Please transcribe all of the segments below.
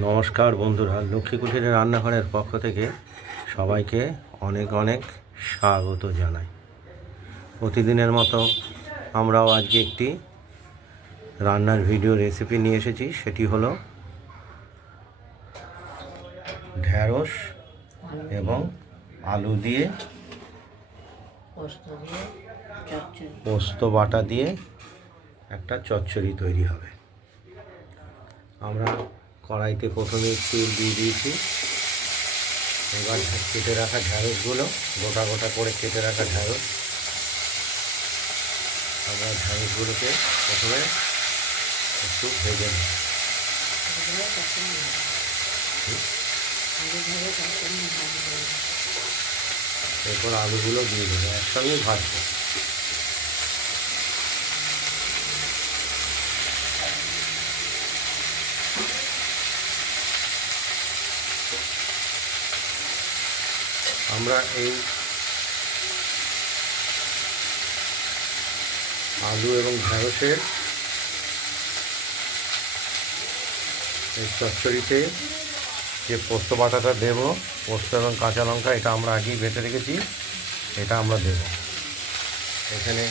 নমস্কার বন্ধুরা, লক্ষ্মী কুঠিরের রান্নাঘরের পক্ষ থেকে সবাইকে অনেক অনেক স্বাগত জানাই। প্রতিদিনের মতো আমরাও আজকে একটি রান্নার ভিডিও রেসিপি নিয়ে এসেছি। সেটি হলো ঢ্যাঁড়স এবং আলু দিয়ে পোস্ত বাটা দিয়ে একটা চচ্চড়ি তৈরি হবে। আমরা কড়াইতে প্রথমে তেল দিয়ে দিয়েছি। এবার কেটে রাখা ঢ্যাঁড়সগুলো গোটা গোটা করে কেটে রাখা ঢ্যাঁড়স, আমরা ঢ্যাঁড়সগুলোকে প্রথমে একটু ভেজে নিই। এরপর আলুগুলো দিয়ে দেবো, একসঙ্গে ভাজবো। আমরা এই আলু এবং ঢ্যাঁড়সের এই চচ্চড়িতে যে পোস্ত বাটাটা দেব, পোস্ত এবং কাঁচা লঙ্কা, এটা আমরা আগেই বেটে রেখেছি, এটা আমরা দেব। এখানে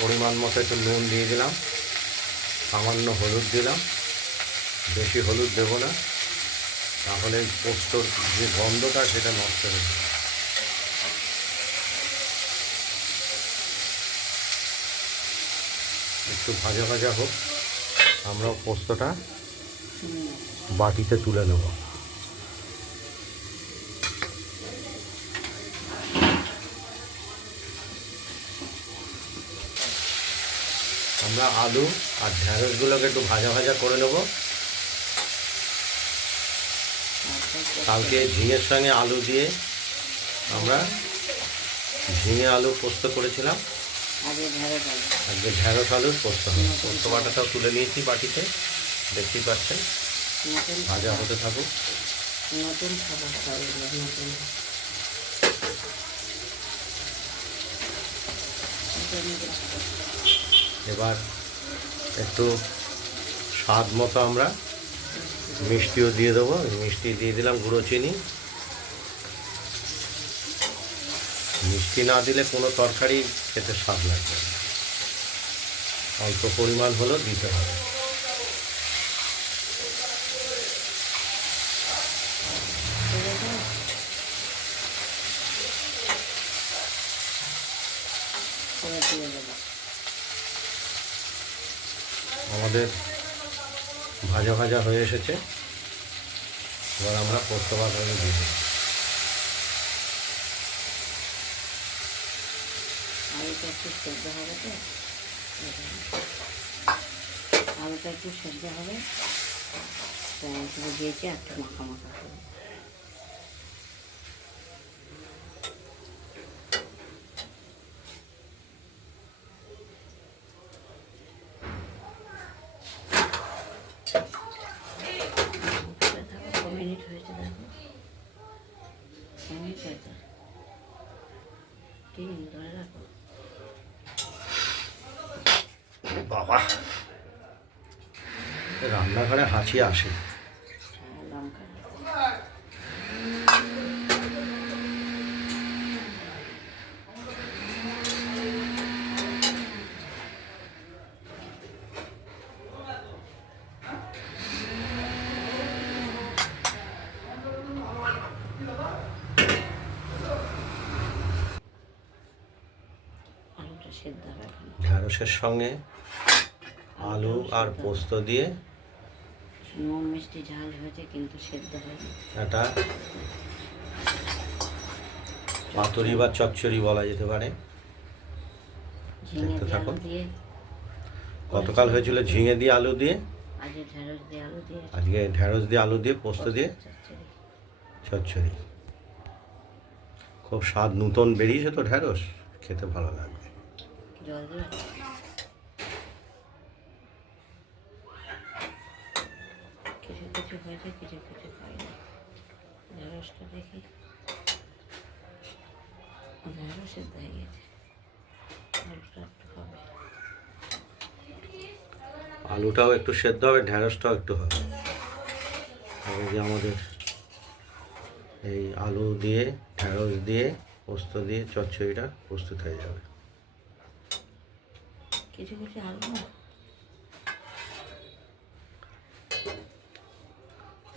পরিমাণ মতো একটু নুন দিয়ে দিলাম, সামান্য হলুদ দিলাম, বেশি হলুদ দেব না, তাহলে পোস্তর যে গন্ধটা সেটা নষ্ট হয়ে যাবে। একটু ভাজা ভাজা হোক, আমরা পোস্তটা বাটিতে তুলে নেব। আমরা আলু আর ঢ্যাঁড়সগুলোকে একটু ভাজা ভাজা করে নেব। কালকে ঝিঙের সঙ্গে আলু দিয়ে আমরা ঝিঙে আলু পোস্ত করেছিলাম, আজকে ঢ্যাঁড়স আলুর পোস্ত হবে। পোস্ত বাটাটাও তুলে নিয়েছি বাটিতে, দেখতেই পাচ্ছেন। ভাজা হতে থাকুক। এবার একটু স্বাদ মতো আমরা মিষ্টিও দিয়ে দেবো। মিষ্টি দিয়ে দিলাম, গুঁড়ো চিনি। মিষ্টি না দিলে কোনো তরকারি খেতে স্বাদ লাগবে না, অল্প পরিমাণ হলেও দিতে হবে। আমাদের ভাজা ভাজা হয়ে এসেছে। এবার আমরা পোস্ত বাটাটা দিয়ে দেব। আলুটা একটু সেদ্ধ হবে, তো আলুটা একটু সেদ্ধ হবে, দিয়েছি একটু মাখা মাখা করবো। মিনিট হয়েছে, দেখো মিনিট হয়েছে, ধরে রাখো। বাবা, রান্নাঘরে হাঁচি আসে। লঙ্কা ঢ্যাঁড়সের সঙ্গে আলু আর পোস্ত দিয়ে নুন মিষ্টি ঝাল হয়েছে, কিন্তু সেদ্ধ হয়নি। এটা পাতুরি বা চচ্চড়ি বলা যেতে পারে। দেখতে থাকুন। গতকাল হয়েছিল ঝিঙে দিয়ে আলু দিয়ে, আজকে ঢ্যাঁড়স দিয়ে আলু দিয়ে পোস্ত দিয়ে চচ্চড়ি। খুব স্বাদ, নতুন বেরিয়েছে তো ঢ্যাঁড়স, খেতে ভালো লাগবে। কিছু কিছু হয়েছে, কিছু কিছু হয়নি। ঢ্যাঁড়সটা দেখি, ঢ্যাঁড়স সেদ্ধ হয়ে গেছে, আলুটা একটু হবে, আলুটাও একটু সেদ্ধ হবে, ঢ্যাঁড়সটাও একটু হবে। আর এই যে আমাদের এই আলু দিয়ে ঢেঁড়স দিয়ে পোস্ত দিয়ে চচ্চড়িটা প্রস্তুত হয়ে যাবে। কিছু কিছু আলু না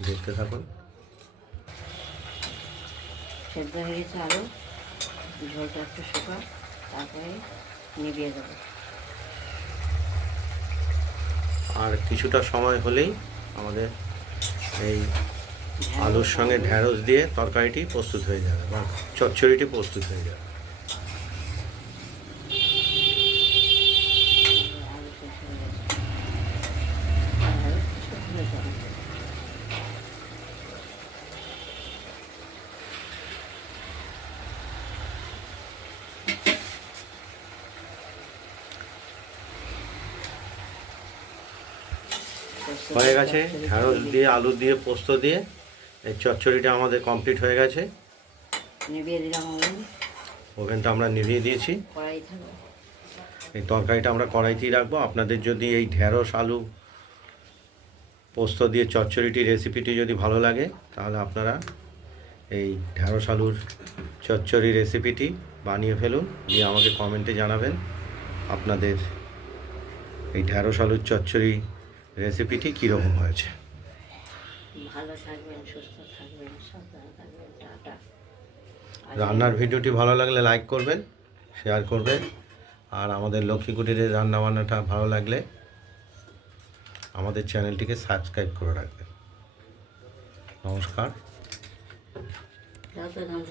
দেখতে থাকুন। সেদ্ধ হয়ে গেছে আলু, ঝোলটা একটু শুকা, তারপরে নিভিয়ে দেবো। আর কিছুটা সময় হলেই আমাদের এই আলুর সঙ্গে ঢেঁড়স দিয়ে তরকারিটি প্রস্তুত হয়ে যাবে বা চচ্চড়িটি প্রস্তুত হয়ে যাবে। আলু শেষ হয়ে গেছে, আর শুকনো জল। হয়ে গেছে ঢেঁড়স দিয়ে আলু দিয়ে পোস্ত দিয়ে এই চচ্চড়িটা আমাদের কমপ্লিট হয়ে গেছে। নিভিয়ে দিলাম আমি, ওভেনটা আমরা নিভিয়ে দিয়েছি। কড়াই থাকবে। এই তরকারিটা আমরা কড়াইতেই রাখবো। আপনাদের যদি এই ঢেঁড়স আলু পোস্ত দিয়ে চচ্চড়িটি রেসিপিটি যদি ভালো লাগে তাহলে আপনারা এই ঢেঁড়স আলুর চচ্চড়ি রেসিপিটি বানিয়ে ফেলুন, দিয়ে আমাকে কমেন্টে জানাবেন আপনাদের এই ঢেঁড়স আলুর চচ্চড়ি রেসিপিটি কীরকম হয়েছে। ভালো থাকবেন, সুস্থ থাকবেন, সাবধানে থাকবেন। টাটা। রান্নার ভিডিওটি ভালো লাগলে লাইক করবেন, শেয়ার করবেন, আর আমাদের লক্ষ্মী কুটিরের রান্নাবান্নাটা ভালো লাগলে আমাদের চ্যানেলটিকে সাবস্ক্রাইব করে রাখবেন। নমস্কার। যাও তো